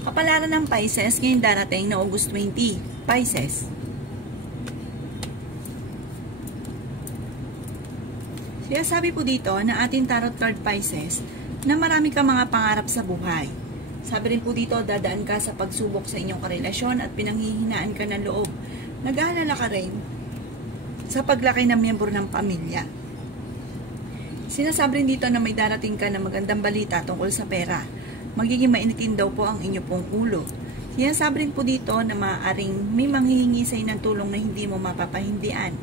Kapalaran ng Pisces ngayong darating na August 20. Pisces. Kaya sabi po dito na ating tarot card Pisces na marami kang mga pangarap sa buhay. Sabi rin po dito, dadaan ka sa pagsubok sa inyong karelasyon at pinanghihinaan ka ng loob. Nag-aalala ka rin sa paglaki ng miyembro ng pamilya. Sinasabi rin dito na may darating ka na magandang balita tungkol sa pera. Magiging mainitin daw po ang inyo pong ulo. Sinasabi rin po dito na maaaring may manghihingi sa inyo ng tulong na hindi mo mapapahindian.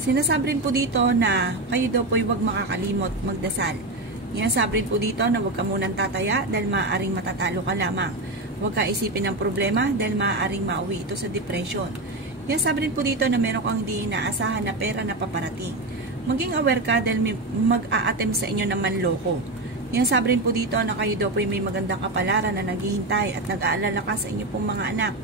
Sinasabi rin po dito na kayo daw po huwag makakalimot magdasal. Sinasabi rin po dito na huwag ka munang tataya dahil maaaring matatalo ka lamang. Huwag ka isipin ng problema dahil maaaring mauwi ito sa depression. Sinasabi rin po dito na meron kang hindi inaasahan na pera na paparating. Maging aware ka dahil may mag-a-attempt sa inyo na manloko. Sinasabi rin po dito na kayo daw po may magandang kapalaran na naghihintay at nag-aalala ka sa inyo pong mga anak.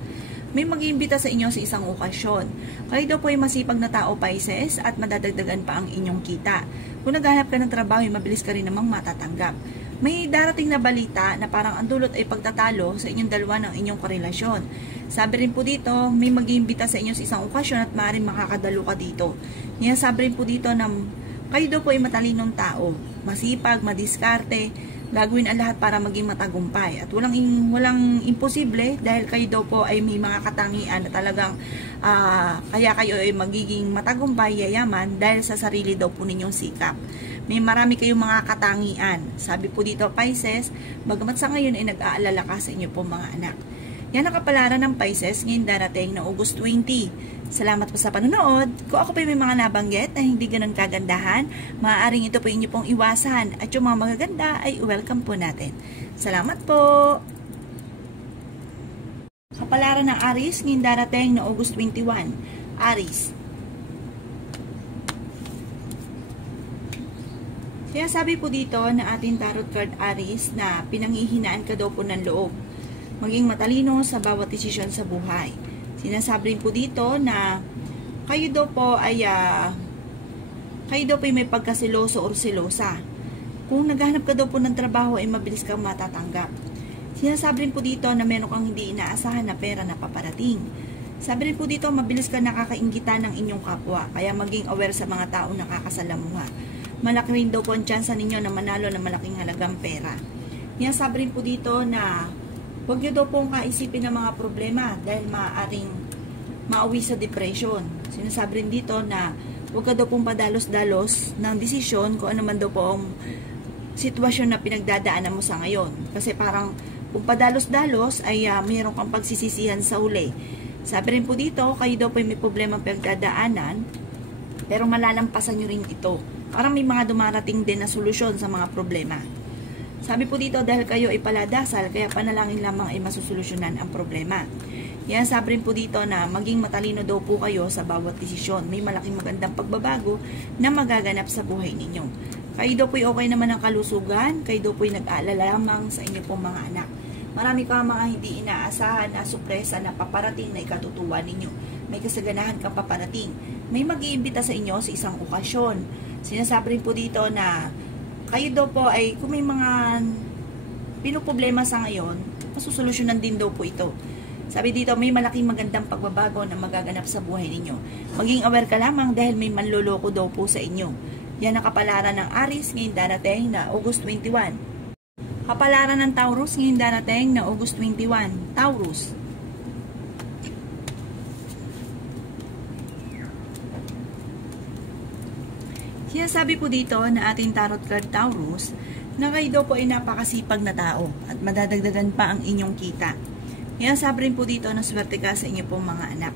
May mag-iimbita sa inyo sa isang okasyon. Kayo daw po ay masipag na tao Pisces at madadagdagan pa ang inyong kita. Kung naghahanap ka ng trabaho, mabilis ka rin namang matatanggap. May darating na balita na parang ang dulot ay pagtatalo sa inyong dalawa ng inyong karelasyon. Sabi rin po dito, may mag-iimbita sa inyo sa isang okasyon at maaaring makakadalo ka dito. Sabi rin po dito na kayo daw po ay matalinong tao, masipag, madiskarte, gagawin ang lahat para maging matagumpay. At walang imposible dahil kayo daw po ay may mga katangian na talagang kaya kayo ay magiging matagumpay, yayaman dahil sa sarili daw po ninyong sikap. May marami kayong mga katangian. Sabi po dito Pisces, bagamat sa ngayon ay nag-aalala ka sa inyo po mga anak. Yan ang kapalaran ng Pisces ngayong darating na August 20. Salamat po sa panonood. Kung ako pa may mga nabanggit na hindi ganun kagandahan, maaaring ito po inyo pong iwasan at yung mga magaganda ay welcome po natin. Salamat po! Kapalaran ng Aries ngayong darating na August 21. Aries. Kaya sabi po dito na ating tarot card Aries na pinanghihinaan ka daw po ng loob. Maging matalino sa bawat desisyon sa buhay. Sinasabi rin po dito na kayo daw po ay may pagkasiloso o silosa. Kung naghahanap ka daw po ng trabaho ay mabilis kang matatanggap. Sinasabi rin po dito na meron kang hindi inaasahan na pera na paparating. Sabi rin po dito mabilis ka nakakainggitan ng inyong kapwa, kaya maging aware sa mga taong nakakasalamuha. Malaki rin daw po ang tsansa ninyo na manalo ng malaking halagang pera. Sinasabi rin po dito na huwag nyo daw pong kaisipin ng mga problema dahil maaaring mauwi sa depression. Sinasabi rin dito na huwag ka daw pong padalos-dalos ng desisyon kung ano man daw po ang sitwasyon na pinagdadaanan mo sa ngayon. Kasi parang kung padalos-dalos ay mayroon kang pagsisisihan sa uli. Sabi rin po dito, kayo daw po may problema pinagdadaanan pero malalampasan nyo rin ito. Parang may mga dumarating din na solusyon sa mga problema. Sabi po dito, dahil kayo ay paladasal, kaya panalangin lamang ay masusolusyonan ang problema. Yan, sabi rin po dito na maging matalino daw po kayo sa bawat desisyon. May malaking magandang pagbabago na magaganap sa buhay ninyo. Kayo daw po ay okay naman ang kalusugan, kayo daw po ay nag-aalala lamang sa inyo pong mga anak. Marami pa mga hindi inaasahan na sorpresa na paparating na ikatutuwa ninyo. May kasaganahan kang paparating. May mag-iimbita sa inyo sa isang okasyon. Sinasabi rin po dito na kayo daw po ay kung may mga pinoproblema sa ngayon, masusolusyonan din daw po ito. Sabi dito, may malaking magandang pagbabago na magaganap sa buhay ninyo. Maging aware ka lamang dahil may manloloko daw po sa inyo. Yan ang kapalaran ng Aries ngayong darating na August 21. Kapalaran ng Taurus ngayong darating na August 21. Taurus. Kaya sabi po dito na ating tarot card Taurus na kayo daw po ay napakasipag na tao at madadagdagan pa ang inyong kita. Kaya sabi rin po dito na swerte ka sa inyo pong mga anak.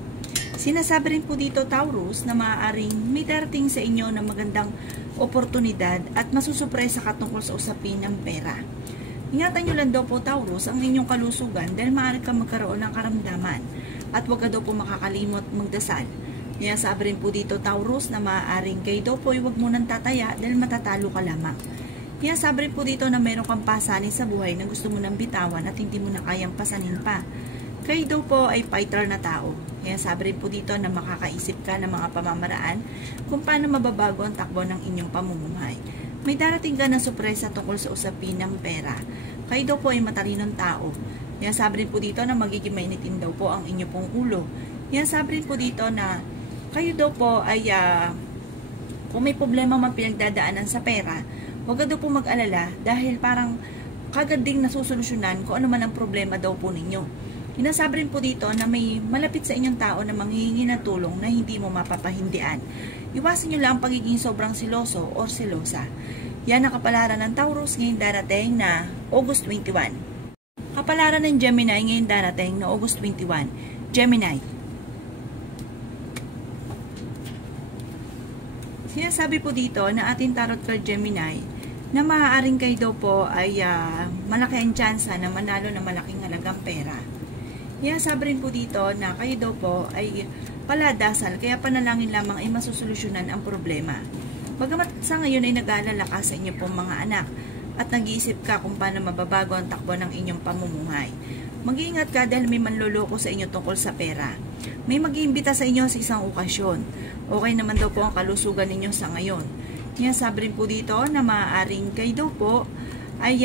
Sinasabi rin po dito Taurus na maaaring may darating sa inyo na magandang oportunidad at masusupresa ka tungkol sa usapin ng pera. Ingatan nyo lang daw po Taurus ang inyong kalusugan dahil maaari kang magkaroon ng karamdaman at huwag ka daw po makakalimot magdasal. Kaya sabi rin po dito Taurus na maaaring kayo daw po ay huwag munang tataya dahil matatalo ka lamang. Kaya sabi rin po dito na meron kang pasanin sa buhay na gusto mo nang bitawan at hindi mo na kayang pasanin pa. Kayo daw po ay fighter na tao. Kaya sabi rin po dito na makakaisip ka ng mga pamamaraan kung paano mababago ang takbo ng inyong pamumuhay. May darating ka na sorpresa tungkol sa usapin ng pera. Kayo daw po ay matalinong tao. Yan, sabi rin po dito na magiging mainitin daw po ang inyo pong ulo. Yan, sabi rin po dito na kayo daw po ay kung may problema man pinagdadaanan sa pera, huwag ka daw po mag-alala dahil parang kagad ding nasusolusyonan kung ano man ang problema daw po ninyo. Inasabi rin po dito na may malapit sa inyong tao na manghihingi ng tulong na hindi mo mapapahindian. Iwasan nyo lang ang pagiging sobrang siloso o selosa. Yan ang kapalaran ng Taurus ngayong darating na August 21. Kapalaran ng Gemini ngayong darating na August 21. Gemini. Sinasabi po dito na ating tarot card Gemini na maaaring kayo daw po ay malaki ang tsansa na manalo ng malaking halagang pera. Kaya sabi rin po dito na kayo daw po ay paladasal, kaya panalangin lamang ay masusolusyonan ang problema. Bagamat sa ngayon ay nag-aalala ka sa inyo pong mga anak at nag-iisip ka kung paano mababago ang takbo ng inyong pamumuhay. Mag-iingat ka dahil may manloloko sa inyo tungkol sa pera. May mag-iimbita sa inyo sa isang okasyon. Okay naman daw po ang kalusugan ninyo sa ngayon. Kaya sabi rin po dito na maaaring kayo daw po ay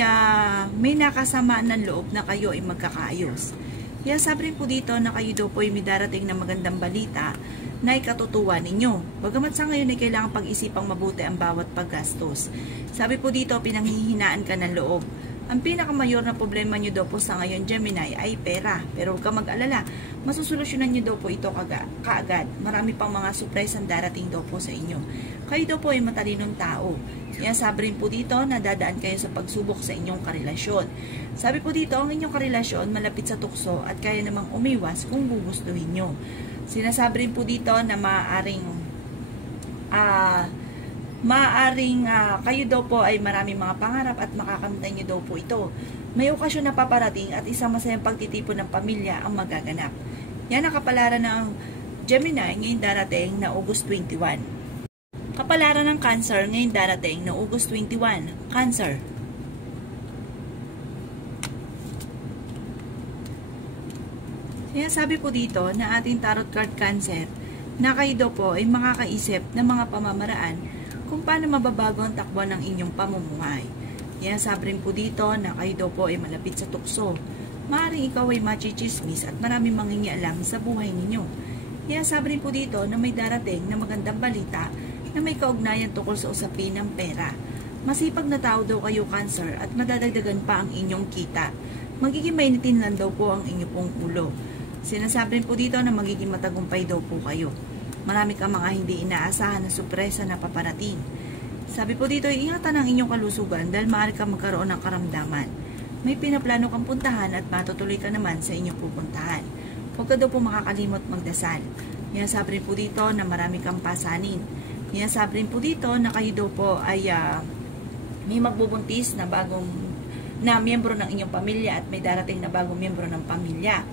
may nakasamaan ng loob na kayo ay magkakaayos. Kaya sabi rin po dito na kayo daw po ay may darating na magandang balita na ikatutuwa ninyo. Bagamat sa ngayon ay kailangan pag-isipang mabuti ang bawat paggastos. Sabi po dito, pinanghihinaan ka ng loob. Ang pinakamayor na problema nyo daw po sa ngayon, Gemini, ay pera. Pero huwag ka mag-alala, masusolusyonan nyo daw po ito kaagad. Marami pang mga surprise ang darating daw po sa inyo. Kayo daw po ay matalinong tao. Kaya sabi rin po dito na dadaan kayo sa pagsubok sa inyong karelasyon. Sabi po dito, ang inyong karelasyon malapit sa tukso at kaya namang umiwas kung gugustuhin nyo. Sinasabi rin po dito na maaaring kayo daw po ay maraming mga pangarap at makakamtan nyo daw po ito. May okasyon na paparating at isang masayang pagtitipon ng pamilya ang magaganap. Yan ang kapalaran ng Gemini ngayong darating na August 21. Kapalaran ng Cancer ngayong darating na August 21. Cancer. Kaya sabi po dito na ating tarot card Cancer na kayo daw po ay makakaisip ng mga pamamaraan kung paano mababago ang takbo ng inyong pamumuhay. Kaya sabi rin po dito na kayo daw po ay malapit sa tukso. Maaaring ikaw ay machichismis at maraming mangingialam sa buhay ninyo. Kaya sabi rin po dito na may darating na magandang balita na may kaugnayan tungkol sa usapin ng pera. Masipag na tao daw kayo, Cancer, at madadagdagan pa ang inyong kita. Magiging mainitin lang daw po ang inyong pong ulo. Sinasabi rin po dito na magiging matagumpay daw po kayo. Marami ka mga hindi inaasahan na sorpresa na paparating. Sabi po dito, ingatan ang inyong kalusugan dahil maaari ka magkaroon ng karamdaman. May pinaplano kang puntahan at matutuloy ka naman sa inyong pupuntahan. Huwag ka daw po makakalimot magdasal. Kaya sabi rin po dito na marami kang pasanin. Kaya sabi rin po dito na kayo daw po ay may magbubuntis na miyembro ng inyong pamilya at may darating na bagong miyembro ng pamilya.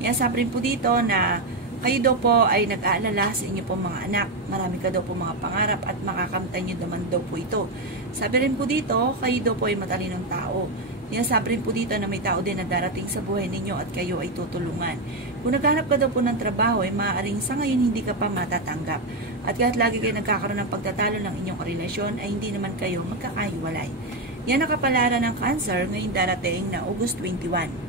Kaya sabi rin po dito na kayo daw po ay nag-aalala sa inyo pong mga anak. Marami ka daw po mga pangarap at makakamtan nyo naman daw po ito. Sabi rin po dito, kayo daw po ay matalinong tao. Kaya sabi rin po dito na may tao din na darating sa buhay ninyo at kayo ay tutulungan. Kung naghanap ka daw po ng trabaho ay maaaring sa ngayon hindi ka pa matatanggap. At kahit lagi kayo nagkakaroon ng pagtatalo ng inyong relasyon ay hindi naman kayo magkakahiwalay. Yan ang kapalaran ng Cancer ngayong darating na August 21.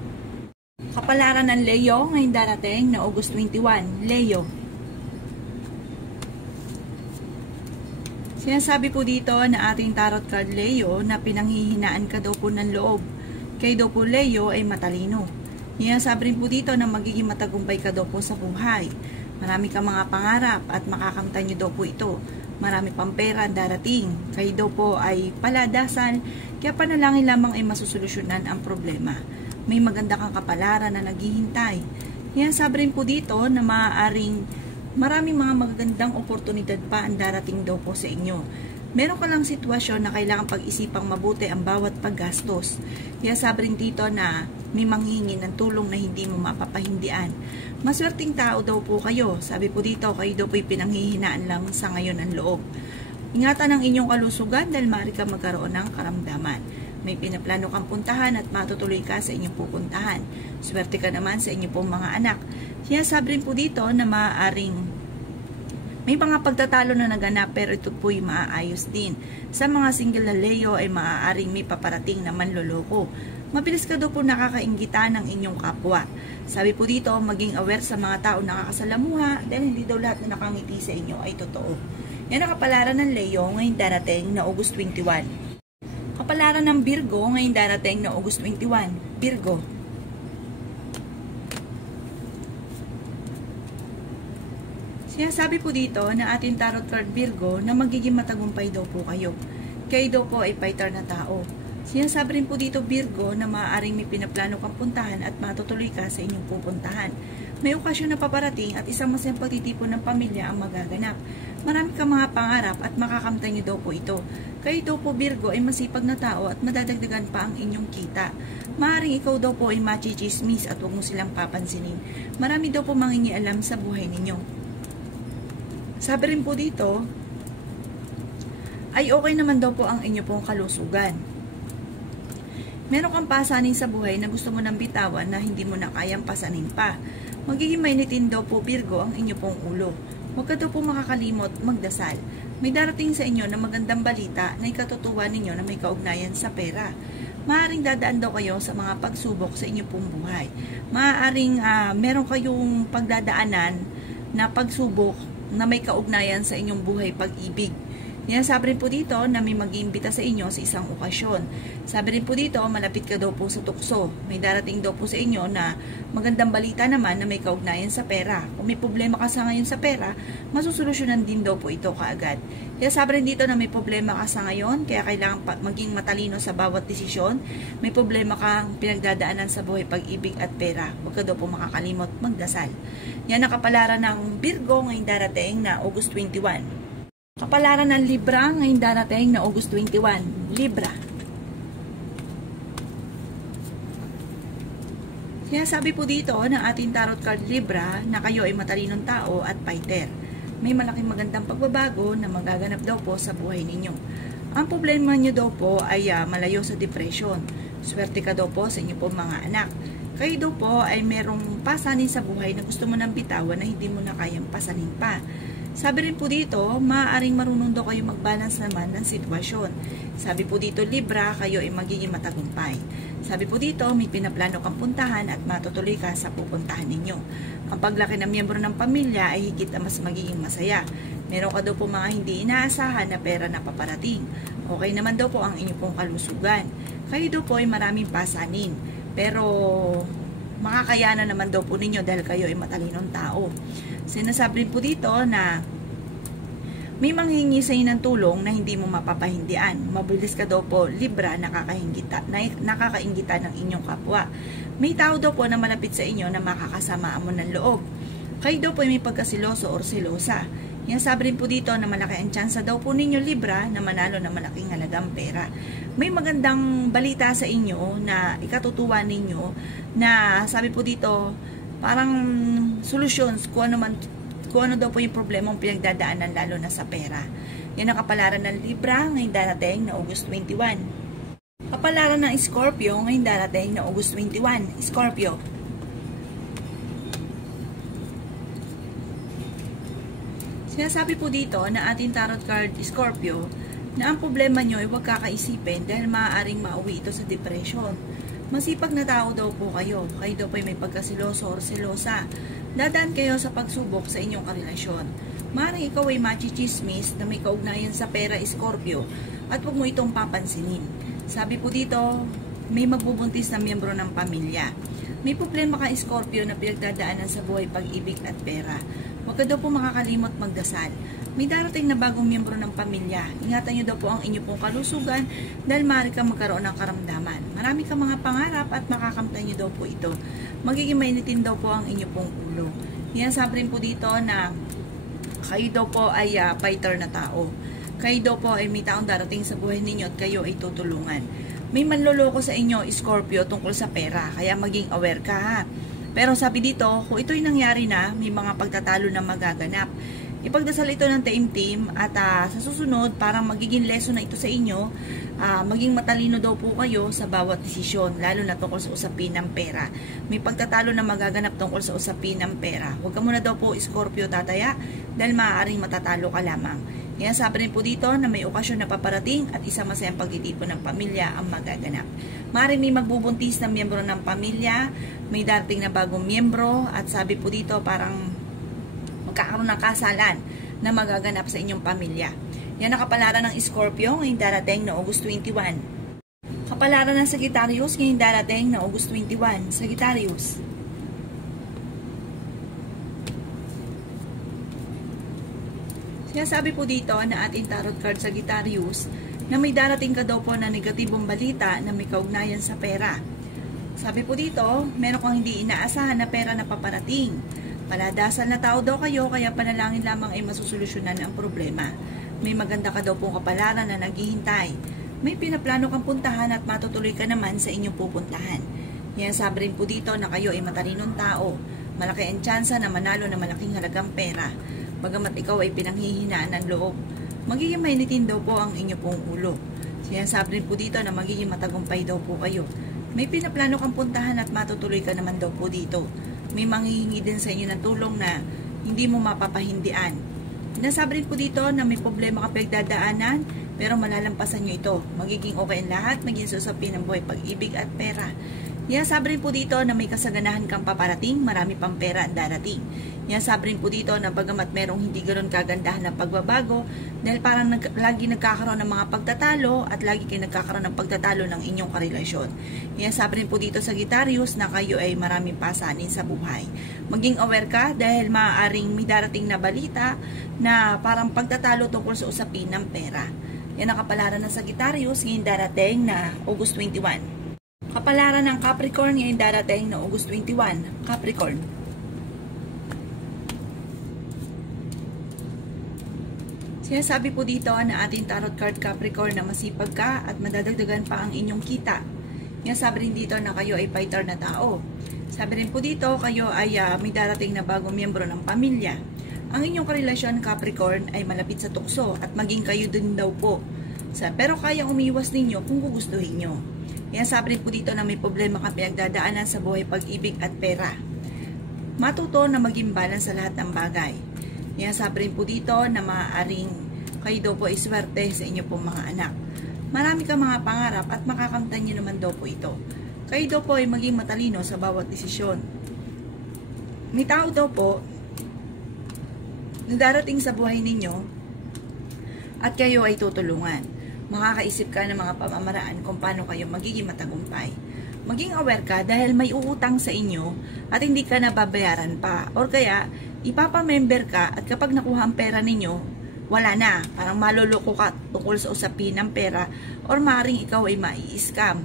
Kapalaran ng Leo ngayong darating na August 21. Leo. Sinasabi po dito na ating tarot card Leo na pinanghihinaan ka daw po ng loob. Kayo daw po Leo ay matalino. Sinasabi rin po dito na magiging matagumpay ka daw po sa buhay. Marami kang mga pangarap at makakamtan nyo daw po ito. Marami pang pera darating. Kayo daw po ay paladasal, kaya panalangin lamang ay masusolusyonan ang problema. May maganda kang kapalaran na naghihintay. Kaya sabi rin po dito na maraming mga magagandang oportunidad pa ang darating daw po sa inyo. Meron ka lang sitwasyon na kailangan pag-isipang mabuti ang bawat paggastos. Kaya sabi rin dito na may manghingi ng tulong na hindi mo mapapahindian. Maswerteng tao daw po kayo. Sabi po dito, kayo daw po'y pinanghihinaan lang sa ngayon ang loob. Ingatan ang inyong kalusugan dahil maaari ka magkaroon ng karamdaman. May pinaplano kang puntahan at matutuloy ka sa inyong pupuntahan. Swerte ka naman sa inyong pong mga anak. Sinasabi rin po dito na maaaring may mga pagtatalo na naganap pero ito po'y maaayos din. Sa mga single na Leo ay maaaring may paparating na manloloko. Mabilis ka daw po nakakainggita ng inyong kapwa. Sabi po dito, maging aware sa mga tao nakakasalamuha dahil hindi daw lahat na nakangiti sa inyo ay totoo. Yan ang kapalaran ng Leo ngayong darating na August 21. Kapalaran ng Virgo ngayong darating na August 21. Virgo. Sinasabi po dito na ating tarot card Virgo na magiging matagumpay daw po kayo. Kayo daw po ay fighter na tao. Sinasabi rin po dito Virgo na maaaring may pinaplano kang puntahan at matutuloy ka sa inyong pupuntahan. May okasyon na paparating at isang masayang pagtitipon ng pamilya ang magaganap. Marami kang mga pangarap at makakamtan niyo daw po ito. Kayo daw po Virgo ay masipag na tao at madadagdagan pa ang inyong kita. Maaaring ikaw daw po ay machichismis at huwag mo silang papansinin. Marami daw po mangingialam sa buhay ninyo. Sabi rin po dito, ay okay naman daw po ang inyo pong kalusugan. Meron kang pasanin sa buhay na gusto mo nang bitawan na hindi mo na kayang pasanin pa. Magiging mainitin daw po Virgo ang inyo pong ulo. Huwag ka daw po makakalimot magdasal. May darating sa inyo na magandang balita na ikatutuwa ninyo na may kaugnayan sa pera. Maaaring dadaan daw kayo sa mga pagsubok sa inyo pong buhay. Maaaring meron kayong pagdadaanan na pagsubok na may kaugnayan sa inyong buhay pag-ibig. Sabi rin po dito na may mag-iimbita sa inyo sa isang okasyon. Sabi rin po dito, malapit ka daw po sa tukso. May darating daw po sa inyo na magandang balita naman na may kaugnayan sa pera. Kung may problema ka sa ngayon sa pera, masusolusyonan din daw po ito kaagad. Kaya sabi rin dito na may problema ka sa ngayon, kaya kailangan maging matalino sa bawat desisyon. May problema kang pinagdadaanan sa buhay pag-ibig at pera. Huwag ka daw po makakalimot magdasal. Yan ang kapalaran ng Virgo ngayong darating na August 21. Kapalaran ng Libra ngayong darating na August 21. Libra. Sinasabi po dito ng ating tarot card Libra na kayo ay matalinong tao at fighter. May malaking magandang pagbabago na magaganap daw po sa buhay ninyo. Ang problema nyo daw po ay malayo sa depression. Swerte ka daw po sa inyo po mga anak. Kayo daw po ay merong pasanin sa buhay na gusto mo nang bitawan na hindi mo na kayang pasanin pa. Sabi rin po dito, maaaring marunong daw kayo mag-balance naman ng sitwasyon. Sabi po dito, Libra, kayo ay magiging matagumpay. Sabi po dito, may pinaplano kang puntahan at matutuloy ka sa pupuntahan ninyo. Ang paglaki ng miyembro ng pamilya ay higit na mas magiging masaya. Meron ka daw po mga hindi inaasahan na pera na paparating. Okay naman daw po ang inyong pong kalusugan. Kayo daw po ay maraming pasanin. Pero makakayanan naman daw po ninyo dahil kayo ay matalinong tao. Sinasabi po dito na may manghingi sa inyo ng tulong na hindi mo mapapahindian. Mabilis ka daw po, Libra, nakakainggita ng inyong kapwa. May tao daw po na malapit sa inyo na makakasamaan mo ng loob. Kayo daw po ay may pagkasiloso or silosa. Sabi rin po dito na malaki ang tsansa daw po ninyo, Libra, na manalo na malaking halagang pera. May magandang balita sa inyo na ikatutuwa ninyo na sabi po dito, parang solutions kung ano daw po yung problema ang pinagdadaanan lalo na sa pera. Yan ang kapalaran ng Libra ngayong darating na August 21. Kapalaran ng Scorpio ngayong darating na August 21. Scorpio. Sinasabi po dito na ating tarot card Scorpio na ang problema nyo ay huwag kakaisipin dahil maaaring mauwi ito sa depression. Masipag na tao daw po kayo. Kayo daw po ay may pagkasiloso or silosa. Dadaan kayo sa pagsubok sa inyong karelasyon. Maaaring ikaw ay machichismis na may kaugnayan sa pera Scorpio at huwag mo itong papansinin. Sabi po dito, may magbubuntis na miyembro ng pamilya. May problema ka Scorpio na pinagdadaanan sa buhay pag-ibig at pera. Huwag ka daw po makakalimot magdasal. May darating na bagong miyembro ng pamilya. Ingatan nyo daw po ang inyo pong kalusugan dahil maaari kang magkaroon ng karamdaman. Marami kang mga pangarap at makakamtan nyo daw po ito. Magiging mainitin daw po ang inyo pong ulo. Sabi rin po dito na kayo daw po ay fighter na tao. Kayo daw po ay may taong darating sa buhay ninyo at kayo ay tutulungan. May manloloko sa inyo, Scorpio, tungkol sa pera. Kaya maging aware ka ha. Pero sabi dito, kung ito'y nangyari na, may mga pagtatalo na magaganap. Ipagdasal ito ng taimtim at sa susunod, parang magiging lesson na ito sa inyo, maging matalino daw po kayo sa bawat desisyon, lalo na tungkol sa usapin ng pera. May pagtatalo na magaganap tungkol sa usapin ng pera. Huwag ka muna daw po, Scorpio, tataya, dahil maaaring matatalo ka lamang. Yan, sabi rin po dito na may okasyon na paparating at isang masayang pagtitipon ng pamilya ang magaganap. Maaaring may magbubuntis na miyembro ng pamilya, may darating na bagong miyembro, at sabi po dito parang magkakaroon ng kasalan na magaganap sa inyong pamilya. Yan, nakapalaran ng Scorpio ngayong darating na August 21. Kapalaran ng Sagittarius ngayong darating na August 21. Sagittarius. Sinasabi po dito na ating tarot card Sagittarius na may darating ka daw po na negatibong balita na may kaugnayan sa pera. Sabi po dito, meron kang hindi inaasahan na pera na paparating. Paladasal na tao daw kayo, kaya panalangin lamang ay masusolusyonan ang problema. May maganda ka daw pong kapalaran na naghihintay. May pinaplano kang puntahan at matutuloy ka naman sa inyong pupuntahan. Yan, sabi rin po dito na kayo ay matalinong tao. Malaki ang tsansa na manalo na malaking halagang pera. Bagamat ikaw ay pinanghihinaan ng loob, magiging mainitin daw po ang inyo pong ulo. Sinasabi rin po dito na magiging matagumpay daw po kayo. May pinaplano kang puntahan at matutuloy ka naman daw po dito. May manghihingi din sa inyo ng tulong na hindi mo mapapahindian. Sinasabi rin po dito na may problema ka pagdadaanan, pero malalampasan nyo ito. Magiging okay ang lahat, magiging susapin ng buhay, pag-ibig at pera. Sabi rin po dito na may kasaganahan kang paparating, marami pang pera ang darating. Sabi rin po dito na bagamat merong hindi ganoon kagandahan na pagbabago, dahil parang lagi nagkakaroon ng mga pagtatalo at lagi kayo nagkakaroon ng pagtatalo ng inyong karelasyon. Sabi rin po dito sa Sagittarius na kayo ay maraming pasanin sa buhay. Maging aware ka dahil maaaring may darating na balita na parang pagtatalo tungkol sa usapin ng pera. Yan ang kapalaran ng Sagittarius ngayong darating na August 21. Kapalaran ng Capricorn ngayong darating na August 21. Capricorn. Sinasabi po dito na ating tarot card Capricorn na masipag ka at madadagdagan pa ang inyong kita. Sabi rin dito na kayo ay fighter na tao. Sabi rin po dito kayo ay may darating na bagong miyembro ng pamilya. Ang inyong karelasyon Capricorn ay malapit sa tukso at maging kayo din daw po. Pero kayang umiwas ninyo kung gugustuhin nyo. Sabi rin po dito na may problema kang pinagdadaanan sa buhay, pag-ibig at pera. Matuto na maging balance sa lahat ng bagay. Sabi rin po dito na maaaring kayo daw po ay swerte sa inyo pong mga anak. Marami kang mga pangarap at makakamtan nyo naman daw po ito. Kayo daw po ay maging matalino sa bawat desisyon. May tao daw po na darating sa buhay ninyo at kayo ay tutulungan. Makakaisip ka ng mga pamamaraan kung paano kayo magiging matagumpay. Maging aware ka dahil may uutang sa inyo at hindi ka nababayaran pa. Or kaya, ipapamember ka at kapag nakuha ang pera ninyo, wala na. Parang maluloko ka tungkol sa usapin ng pera or maaaring ikaw ay mai-scam.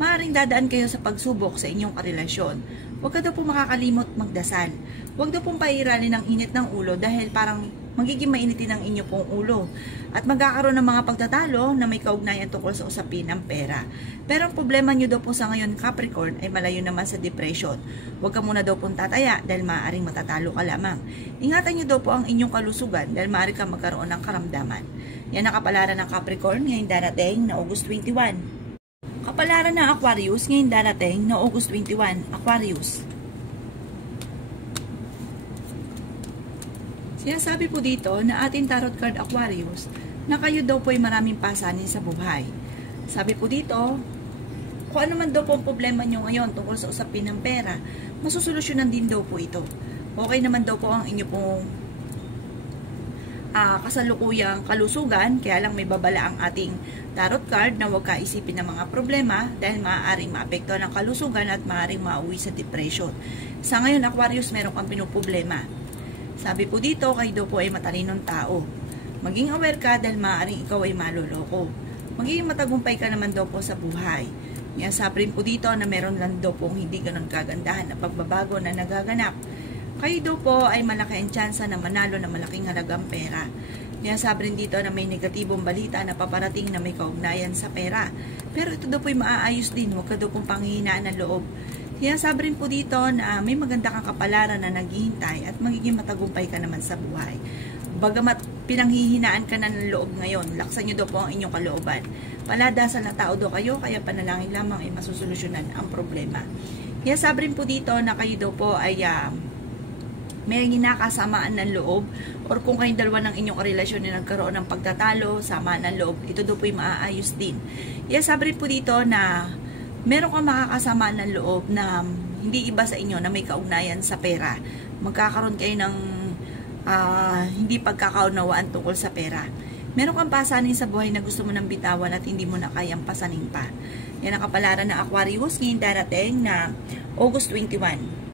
Maaaring dadaan kayo sa pagsubok sa inyong karelasyon. Huwag ka daw po makakalimot magdasal. Huwag daw pong pairalin ng init ng ulo dahil parang magiging mainitin ang inyo pong ulo. At magkakaroon ng mga pagtatalo na may kaugnayan tungkol sa usapin ng pera. Pero ang problema nyo daw po sa ngayon Capricorn ay malayo naman sa depression. Huwag ka muna daw pong tataya dahil maaaring matatalo ka lamang. Ingatan nyo daw po ang inyong kalusugan dahil maaari ka magkaroon ng karamdaman. Yan ang kapalaran ng Capricorn ngayong darating na August 21. Kapalaran ng Aquarius ngayong darating na August 21. Aquarius. Sinasabi po dito na ating tarot card Aquarius na kayo daw po ay maraming pasanin sa buhay. Sabi po dito, kung ano man daw po ang problema nyo ngayon tungkol sa usapin ng pera, masusolusyonan din daw po ito. Okay naman daw po ang inyo pong kasalukuyang kalusugan, kaya lang may babala ang ating tarot card na huwag kaisipin ng mga problema dahil maaaring maapekto ng kalusugan at maaaring mauwi sa depression. Sa ngayon Aquarius, meron kang pinuproblema. Sabi po dito, kayo daw po ay matalinong tao. Maging aware ka dahil maaaring ikaw ay maloloko. Magiging matagumpay ka naman daw po sa buhay. Sabi rin po dito na meron lang daw pong hindi ganun kagandahan na pagbabago na nagaganap. Kayo daw po ay malaki ang tsansa na manalo na malaking halagang pera. Sabi rin dito na may negatibong balita na paparating na may kaugnayan sa pera. Pero ito daw po ay maaayos din. Huwag ka daw pong panghihinaan ng loob. Sabi rin po dito na may maganda kang kapalaran na naghihintay at magiging matagumpay ka naman sa buhay. Bagamat pinanghihinaan ka na ng loob ngayon, laksan nyo daw po ang inyong kalooban. Paladasal na tao daw kayo, kaya panalangin lamang ay masusolusyonan ang problema. Sabi rin po dito na kayo daw po ay may ginakasamaan ng loob, or kung kayong dalawa ng inyong relasyon na nagkaroon ng pagtatalo, samaan ng loob, ito daw po yung maaayos din. Sabi rin po dito na meron kang makakasamaan ng loob na hindi iba sa inyo na may kaugnayan sa pera. Magkakaroon kayo ng hindi pagkakaunawaan tungkol sa pera. Meron kang pasanin sa buhay na gusto mo nang bitawan at hindi mo na kayang pasanin pa. Yan ang kapalaran ng Aquarius ngayon darating na August 21.